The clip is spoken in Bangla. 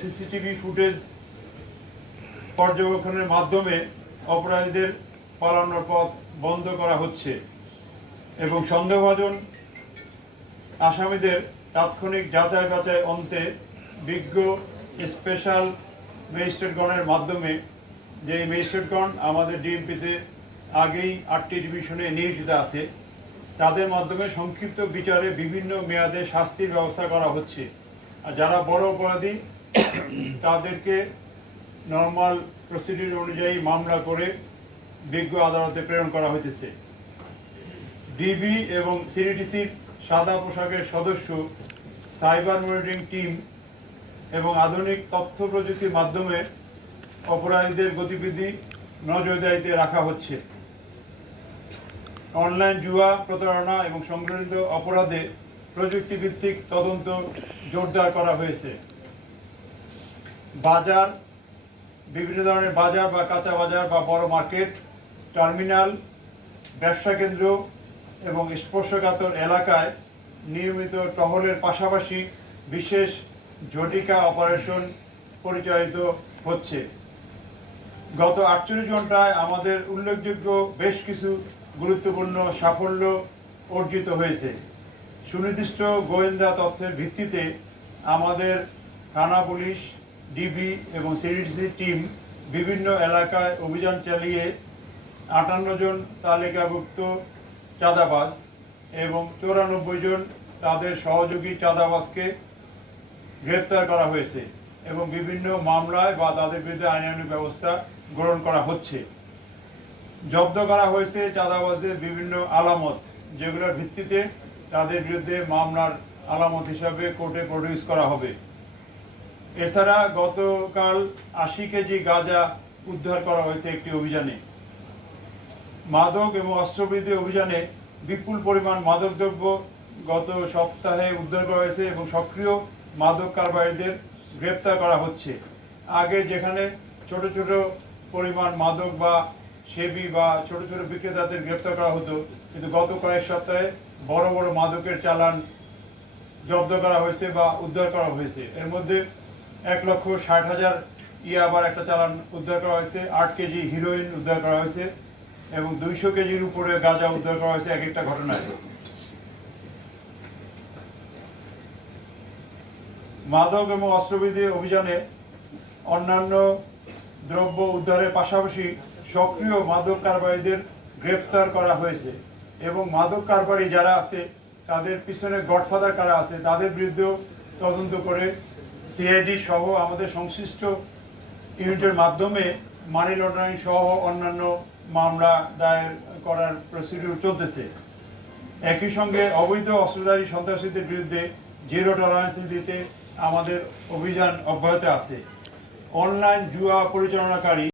সিসিটিভি ফুটেজ পর্যবেক্ষণের মাধ্যমে অপরাধীদের পালানোর পথ বন্ধ করা হচ্ছে এবং সন্দেহভাজন আসামিদের তাৎক্ষণিক যাচাই বাছাই অন্তে বিজ্ঞ স্পেশাল ম্যাজিস্ট্রেটগণের মাধ্যমে যে ম্যাজিস্ট্রেটগণ আমাদের ডিএমপিতে আগেই 8টি ডিভিশনে নিয়োজিত আছে তাদের মাধ্যমে সংক্ষিপ্ত বিচারে বিভিন্ন মেয়াদে শাস্তির ব্যবস্থা করা হচ্ছে। আর যারা বড় অপরাধী তাদেরকে নর্মাল প্রসিডিউর অনুযায়ী মামলা করে বিজ্ঞ আদালতে প্রেরণ করা হইতেছে। ডিবি এবং সিডিটিসির সাদা পোশাকের সদস্য, সাইবার মনিটরিং টিম এবং আধুনিক তথ্য প্রযুক্তির মাধ্যমে অপরাধীদের গতিবিধি নজরদারিতে রাখা হচ্ছে। অনলাইন জুয়া, প্রতারণা এবং সংগঠিত অপরাধে প্রযুক্তিভিত্তিক তদন্ত জোরদার করা হয়েছে। বাজার, বিভিন্ন ধরনের বাজার বা কাঁচা বাজার বা বড় মার্কেট, টার্মিনাল, ব্যবসা কেন্দ্র এবং স্পর্শকাতর এলাকায় নিয়মিত টহলের পাশাপাশি বিশেষ ঝটিকা অপারেশন পরিচালিত হচ্ছে। গত 48 ঘন্টায় আমাদের উল্লেখযোগ্য বেশ কিছু গুরুত্বপূর্ণ সাফল্য অর্জিত হয়েছে। সুনির্দিষ্ট গোয়েন্দা তথ্যের ভিত্তিতে আমাদের থানা পুলিশ, ডিবি এবং সিডিসি টিম বিভিন্ন এলাকায় অভিযান চালিয়ে 58 জন তালিকাভুক্ত চাঁদাবাজ এবং 94 জন তাদের সহযোগী চাঁদাবাজকে গ্রেপ্তার করা হয়েছে এবং বিভিন্ন মামলায় বা তাদের বিরুদ্ধে আইনানুগ ব্যবস্থা গ্রহণ করা হচ্ছে। জব্দ করা হয়েছে চাঁদাবাজদের বিভিন্ন আলামত, যেগুলোর ভিত্তিতে তাদের বিরুদ্ধে মামলার আলামত হিসাবে কোর্টে প্রডিউস করা হবে। এছাড়া গতকাল 80 কেজি গাঁজা উদ্ধার করা হয়েছে একটি অভিযানে। মাদক এবং অস্ত্রবিরোধী অভিযানে বিপুল পরিমাণ মাদকদ্রব্য গত সপ্তাহে উদ্ধার করা হয়েছে এবং সক্রিয় মাদক কারবারিদের গ্রেপ্তার করা হচ্ছে। আগে যেখানে ছোট ছোট পরিমাণ মাদক বা সেবি বা ছোট ছোট বিক্রেতাদের গ্রেপ্তার করা হতো, কিন্তু গত কয়েক সপ্তাহে বড় বড় মাদকের চালান জব্দ করা হয়েছে বা উদ্ধার করা হয়েছে। এর মধ্যে 1,60,000 ইয়াবার একটা চালান উদ্ধার করা হয়েছে, 8 কেজি হিরোইন উদ্ধার করা হয়েছে এবং 200 কেজির উপরে গাঁজা উদ্ধার করা হয়েছে এক একটা ঘটনায়। মাদক এবং অস্ত্রবিরোধী অভিযানে অন্যান্য দ্রব্য উদ্ধারের পাশাপাশি সক্রিয় মাদক কারবারিদের গ্রেপ্তার করা হয়েছে এবং মাদক কারবারি যারা আছে তাদের পিছনে গডফাদার কারা আছে তাদের বিরুদ্ধেও তদন্ত করে সিআইডি সহ আমাদের সংশ্লিষ্ট ইউনিটের মাধ্যমে মানি লন্ডারিং সহ অন্যান্য মামলা দায়ের করার প্রসিডিউর চলতেছে। একই সঙ্গে অবৈধ অস্ত্রধারী সন্ত্রাসীদের বিরুদ্ধে জিরো টলারেন্স নীতিতে আমাদের অভিযান অব্যাহত আছে। অনলাইন জুয়া পরিচালনাকারী